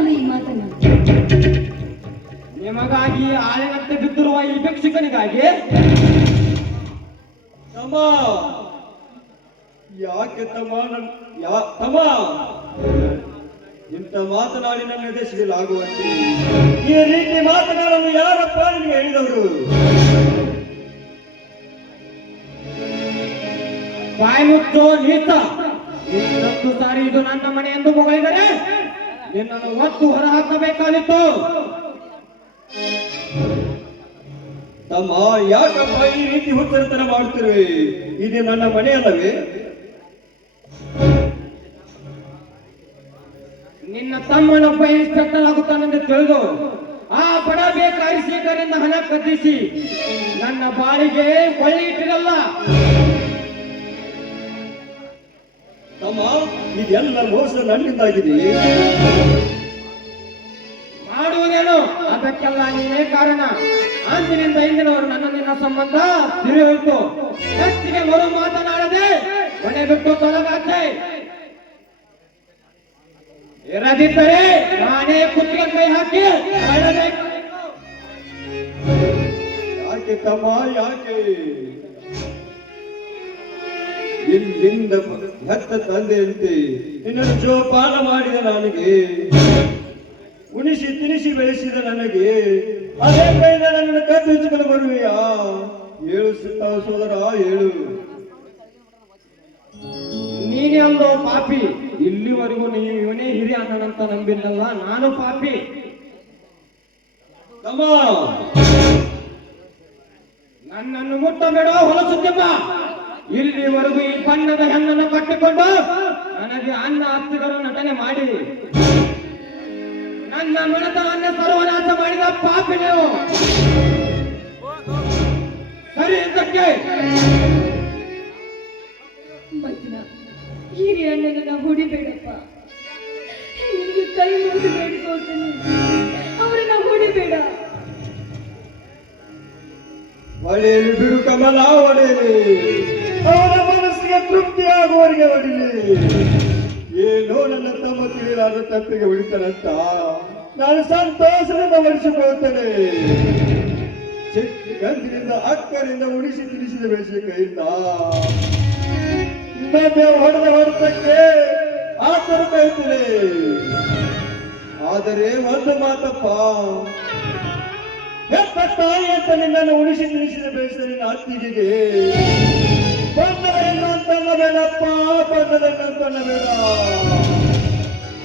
ಯಾರಿಗಲ್ಲ ಈ ಮಾತನ್ನ? ನಿಮಗಾಗಿ ಆಳೆನಂತೆ ಬಿದ್ದಿರುವ ಈ ಭಿಕ್ಷುಕನಿಗಾಗಿ. ತಮ್ಮ ಯಾಕೆ ತಮ್ಮ ಇಂಥ ಮಾತನಾಡಿ ನನ್ನ ಎದೆಸಿಲಾಗುವಂತೆ ಈ ರೀತಿ ಮಾತನಾಡಲು ಯಾರಪ್ಪ ನಿಮಗೆ ಹೇಳಿದವರು? ಬಾಯಿ ಮುಚ್ಚೋ ನೀತ. ಇನ್ನೊಂದು ಸಾರಿ ಇದು ನನ್ನ ಮನೆ ಎಂದು ಮುಗಳಿದರೆ ನಿನ್ನನ್ನು ಒತ್ತು ಹೊರ ಹಾಕಬೇಕಾಗಿತ್ತು. ತಮ್ಮ ಯಾಕಪ್ಪ ಈ ರೀತಿ ಹುಚ್ಚರತನ ಮಾಡುತ್ತಿರುವೆ? ಇದು ನನ್ನ ಮನೆ ಅಲ್ಲವೇ? ನಿನ್ನ ತಮ್ಮನೊಬ್ಬ ಇನ್ಸ್ಪೆಕ್ಟರ್ ಆಗುತ್ತಾನೆಂದು ತಿಳಿದು ಆ ಬಡ ಬೇಕಾರಿಸಿಕರಿಂದ ಹಣ ಕದ್ದಿಸಿ ನನ್ನ ಬಾಳಿಗೆ ಕೊಳ್ಳಿ ಇಟ್ಟಿರಲ್ಲ. ತಮ್ಮ ಇದೆಲ್ಲ ಮೋಸ ನನ್ನಿಂದಾಗಿದೆ. ಮಾಡುವುದೇನು? ಅದಕ್ಕೆಲ್ಲ ನೀನೇ ಕಾರಣ. ಅಂದಿನಿಂದ ಇಂದಿನವರು ನನ್ನ ನಿನ್ನ ಸಂಬಂಧ ತಿಳಿಯೋಯ್ತು. ಹೆಚ್ಚಿಗೆ ಮರು ಮಾತನಾಡದೆ ಮನೆ ಬಿಟ್ಟು ತೊಲಗಾಚೆ. ಇರದಿದ್ದರೆ ನಾನೇ ಕುತ್ತಿಗೆ ಕೈ ಹಾಕಿ ಯಾಕೆ ತಮ್ಮ ಯಾಕೆ ಇಲ್ಲಿಂದ ಹೆತ್ತ ತಂದೆಯಂತೆ ನಿನ್ನನ್ನು ಜೋಪಾನ ಮಾಡಿದ ನನಗೆ, ಉಣಿಸಿ ತಿನಿಸಿ ಬೆಳೆಸಿದ ನನಗೆ ಅದೇ ಕೈಯಿಂದ ನನ್ನನ್ನು ಕತ್ತಿಸಿಕೊಂಡು ಬರುವೆಯಾ? ಹೇಳು ಸೋದರ ಹೇಳು. ನೀನೇ ಅಲ್ಲೋ ಪಾಪಿ. ಇಲ್ಲಿವರೆಗೂ ನೀವನೇ ಹಿರಿಯ ಅಣ್ಣನಂತ ನಂಬಿದ್ದಲ್ಲ, ನಾನು ಪಾಪಿ. ತಮ್ಮ ನನ್ನನ್ನು ಮುಟ್ಟಬೇಡೋ ಹೊಲಸುತ್ತಪ್ಪ. ಇಲ್ಲಿವರೆಗೂ ಈ ಬಣ್ಣದ ಹೆಣ್ಣನ್ನು ಕಟ್ಟಿಕೊಂಡು ನನಗೆ ಅನ್ನ ಹತ್ತಿದರು ನಟನೆ ಮಾಡಿ ನನ್ನ ಮನತನನ್ನ ಸರ್ವನಾಶ ಮಾಡಿದ ಪಾಪಿ ನೀವು. ಸರಿ ಇದಕ್ಕೆ ಹಿರಿಯ ಅಣ್ಣನ ಹೊಡಿಬೇಡಪ್ಪ. ನಿಮಗೆ ಕೈ ಮುಗಿದು ಬೇಡ್ಕೊಳ್ತೇನೆ, ಅವರನ್ನ ಹೊಡಿಬೇಡ. ಒಡೆಯಲಿ ಬಿಡು ಕಮಲ, ಒಡೆಯಲಿ. ಅವರ ಮನಸ್ಸಿಗೆ ತೃಪ್ತಿಯಾಗುವವರಿಗೆ ಹೊಡಿಲಿ. ಏನೋ ನನ್ನ ತಮ್ಮ ತಿಳಿಲಾದ ತಪ್ಪಿಗೆ ಹೊಡಿತಾರಂತ ನಾನು ಸಂತೋಷದಿಂದ ಹೊಡಿಸಿಕೊಳ್ಳುತ್ತೇನೆ. ಚಿಕ್ಕಂದಿನಿಂದ ಅಕ್ಕರಿಂದ ಉಣಿಸಿ ತಿನಿಸಿದ ಬೆಳೆಸಿದ ಕೈಯಿಂದ ಹೊಡೆದ ಹೊಡೆತಕ್ಕೆ ಆತರ ಕೈತಿದೆ. ಆದರೆ ಒಂದು ಮಾತಪ್ಪ, ಹೆತ್ತ ತಾಯಿ ಅಂತ ನಿನ್ನನ್ನು ಉಣಿಸಿ ತಿನಿಸಿದ ಬೆಳೆಸಿದ ನಿನ್ನ ಅತ್ತಿಗೆಗೆ ಬಣ್ಣದ ಹೆಣ್ಣು ಅಂತನ್ನ ಬೇಡಪ್ಪ, ಬಣ್ಣದ ಹೆಣ್ಣು ಅಂತನ್ನ ಬೇಡ.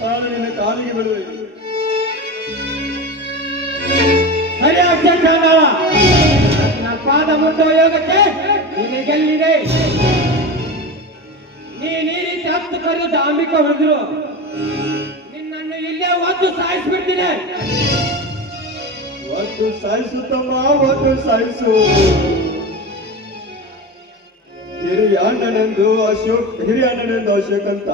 ನಾನು ನಿನ್ನ ಕಾಲಿಗೆ ಬಿಡುವೆ. ಸರಿಯಾಗಿ ನನ್ನ ಪಾದ ಮುಟ್ಟುವ ಯೋಗಕ್ಕೆ ನಿನಗೆಲ್ಲಿದೆ? ನೀನ್ ಈ ರೀತಿ ಹತ್ತು ಕರೆದು ದಾಂಬಿಕ ಹೊಡೆದ್ರು ನಿನ್ನನ್ನು ಇಲ್ಲೇ ಒದ್ದು ಸಾಯಿಸ್ಬಿಡ್ತೀನಿ. ಒದ್ದು ಸಾಯಿಸುತ್ತಮ್ಮ, ಒದ್ದು ಸಾಯಿಸು. ಹಿರಿಯ ಅಣ್ಣನೆಂದು ಅಶೋಕ್ ಅಂತ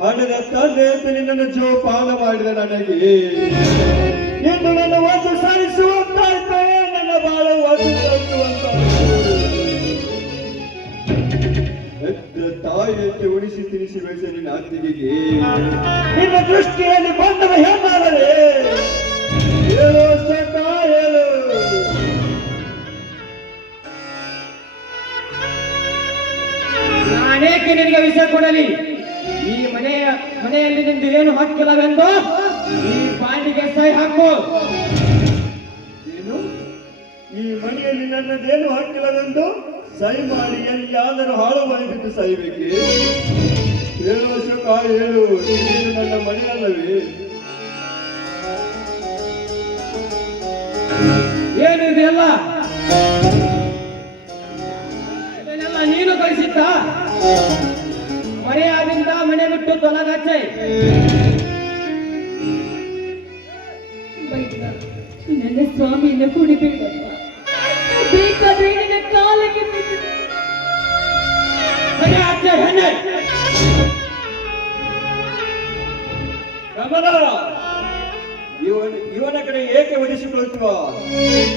ಹಣದ ತಂದೆ ಅಂತ ನಿನ್ನನ್ನು ಜೋಪಾನ ಮಾಡಿದ ನನಗೆ ಇನ್ನು ನನ್ನ ಒಂದು ಸಾಯಿಸುವಂತಾಯ್ತು. ನನ್ನ ಬಾಳ ಒಂದು ತಾಯಿಯಂತೆ ಉಣಿಸಿ ತಿನಿಸಿ ಬೆಳೆಸ ನಿನ್ನ ಅತ್ತಿಗೆಗೆ ನಿನ್ನ ದೃಷ್ಟಿಯಲ್ಲಿ ಬಂದವ ಹೇಗಾದರೆ ಹೇಳು ಅಶೋಕ, ಹೇಳು. ನಾನೇಕೆ ನಿನಗೆ ವಿಷಯ ಕೊಡಲಿ? ಈ ಮನೆಯಲ್ಲಿ ನಿಂದು ಏನು ಹಕ್ಕಿಲ್ಲವೆಂದು ಈ ಬಾಂಡಿಗೆ ಸಹಿ ಹಾಕು. ಏನು? ಈ ಮನೆಯಲ್ಲಿ ನನ್ನದೇನು ಹಕ್ಕಿಲ್ಲವೆಂದು ಸಹಿ ಮಾಡಿ ಎಲ್ಲಿಯಾದರೂ ಹಾಳು ಮಾಡಿ ಬಿಟ್ಟು ಸಾಯಬೇಕೆ? ಹೇಳು ಅಶೋಕ, ಹೇಳು. ನೀನು ನನ್ನ ಮನೆಯಲ್ಲವೇ? ಏನು ಇದೆಲ್ಲ? ಇದನ್ನೆಲ್ಲ ನೀನು ಕಳಿಸಿದ್ದ? ಮರೆಯಾದಿಂದ ಮನೆ ಬಿಟ್ಟು ತೊಲಗಾಚೆ. ನನ್ನ ಸ್ವಾಮಿಯನ್ನು ಕುಡಿಬೇಡಪ್ಪ. ಬೇಕಾದ್ರೆ ನಿನ್ನ ಕಾಲಕ್ಕೆ ಕಮಲ, ಇವನ ಕಡೆ ಏಕೆ ಒಲಿಸಿಕೊಳ್ತೀವ?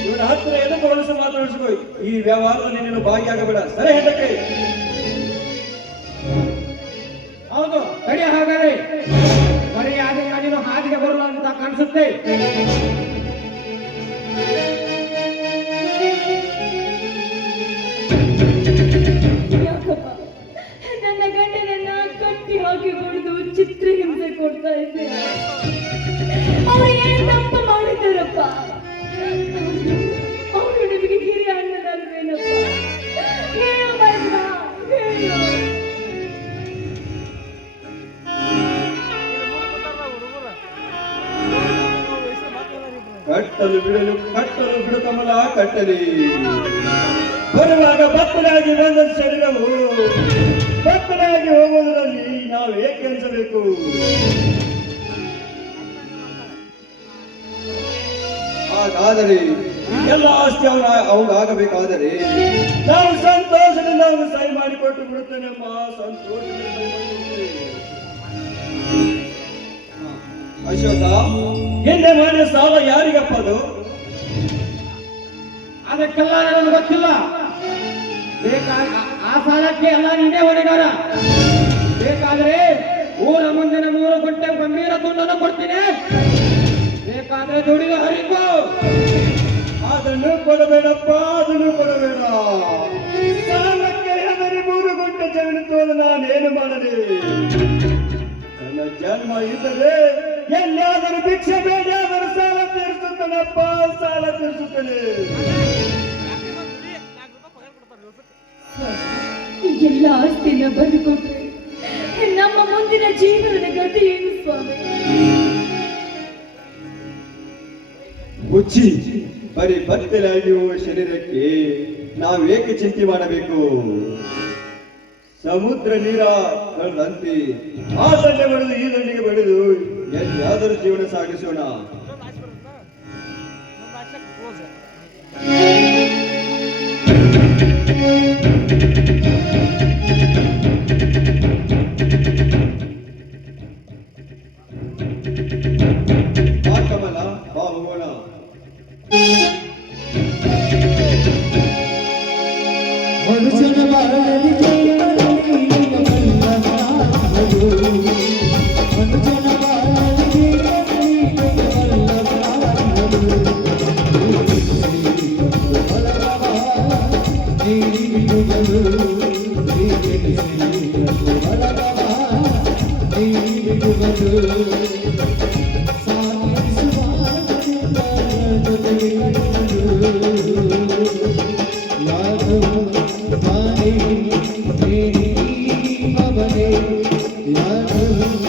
ಇವನ ಹತ್ತಿರ ಎದಕ್ಕೆ ಹೊಲಸು ಮಾತಾಡಿಸ್ಕೊ. ಈ ವ್ಯವಹಾರದಲ್ಲಿ ನೀನು ಭಾಗಿಯಾಗಬೇಡ. ಸರಿ ಹೆಂಡಕ್ಕೆ. ಹೌದು, ಕಡೆ ಹಾಗಾದ್ರೆ ಹೇಳ್ತಾ ಇದ್ದೀರಾ? ಅವ್ರು ಏನ್ ತಪ್ಪು ಮಾಡಿದ್ದಾರಪ್ಪ? ಅವರು ನಿಮಗೆ ಹಿರಿಯ ಅಣ್ಣನಲ್ವೇನಪ್ಪ? ಹೇಳು ಮೈದ್ರ, ಹೇಳು. ಕಟ್ಟಲು ಬಿಡು ಕಮಲ ಕಟ್ಟಲಿ. ಬರುವಾಗ ಬತ್ತಲಾಗಿ ಬಂದ ಶರೀರವು ಬತ್ತಲಾಗಿ ಹೋಗುವುದರಲ್ಲಿ ನಾವು ಏಕೆ ಅನಿಸಬೇಕು? ಹಾಗಾದರೆ ಎಲ್ಲ ಆಸ್ತಿ ಅವನು ಆಗಬೇಕಾದರೆ ನಾವು ಸಂತೋಷದಿಂದ ಅವನು ಸಹಿ ಮಾಡಿಕೊಟ್ಟು ಬಿಡುತ್ತೇನಮ್ಮ. ಸಂತೋಷದಿಂದ ಸಹಿ ಮಾಡಿಕೊಡ್ತೇನೆ. ಅಶೋಕ, ಹಿಂದೆ ಮಾಡಿದ ಸಾಲ ಯಾರಿಗಪ್ಪ ಅದು? ಅದಕ್ಕೆಲ್ಲ ನನಗೆ ಗೊತ್ತಿಲ್ಲ. ಆ ಸಾಲಕ್ಕೆ ಎಲ್ಲ ನೀನೇ ಹೊಣೆಗಾರ. ಬೇಕಾದ್ರೆ ಊರ ಮುಂದಿನ 3 ಗುಂಟೆ ಗಂಭೀರ ತುಂಡನ್ನು ಕೊಡ್ತೀನಿ. ಬೇಕಾದ್ರೆ ದುಡಿದು ಹರಿಕೋ. ಅದನ್ನು ಕೊಡಬೇಡಪ್ಪ, ಅದನ್ನು ಕೊಡಬೇಡ. ಸಾಲಕ್ಕೆ ಹೆದರಿ 3 ಗುಂಟೆ ಜಮೀನು ತೋದು ನಾನೇನು ಮಾಡಲಿ? ನನ್ನ ಜನ್ಮ ಇದ್ದರೆ ಎಲ್ಲಿಯಾದರೂ ಭಿಕ್ಷೆ ಬೇಡಿ ಆದರೂ ಸಾಲ ತೀರಿಸುತ್ತೇನಪ್ಪ, ಸಾಲ ತೀರಿಸುತ್ತೇನೆ. ಎಲ್ಲ ಆಸ್ತಿನ ಬದುಕೊಟ್ರೆ ನಮ್ಮ ಮುಂದಿನ ಜೀವನದ ಗತಿ ಏನು ಸ್ವಾಮಿ? ಹುಚ್ಚಿ, ಬರೀ ಬತ್ತಲಾಗಿ ಹೋಗುವ ಶರೀರಕ್ಕೆ ನಾವೇಕೆ ಚಿಂತೆ ಮಾಡಬೇಕು? ಸಮುದ್ರ ನೀರ ಅಂತೆ ಆ ದಂಡೆ ಬಡಿದು ಈ ದಂಡಿಗೆ ಬಡಿದು ಎಲ್ಲಿಯಾದರೂ ಜೀವನ ಸಾಗಿಸೋಣ. ಬಾ ಕಮಲ, ಬಾ ಹೋಗೋಣ. ಮನುಷ್ಯನ ಬಾಳಲಿ ಮನುಷ್ಯನ ಬಾಳಲಿ ಯಾರು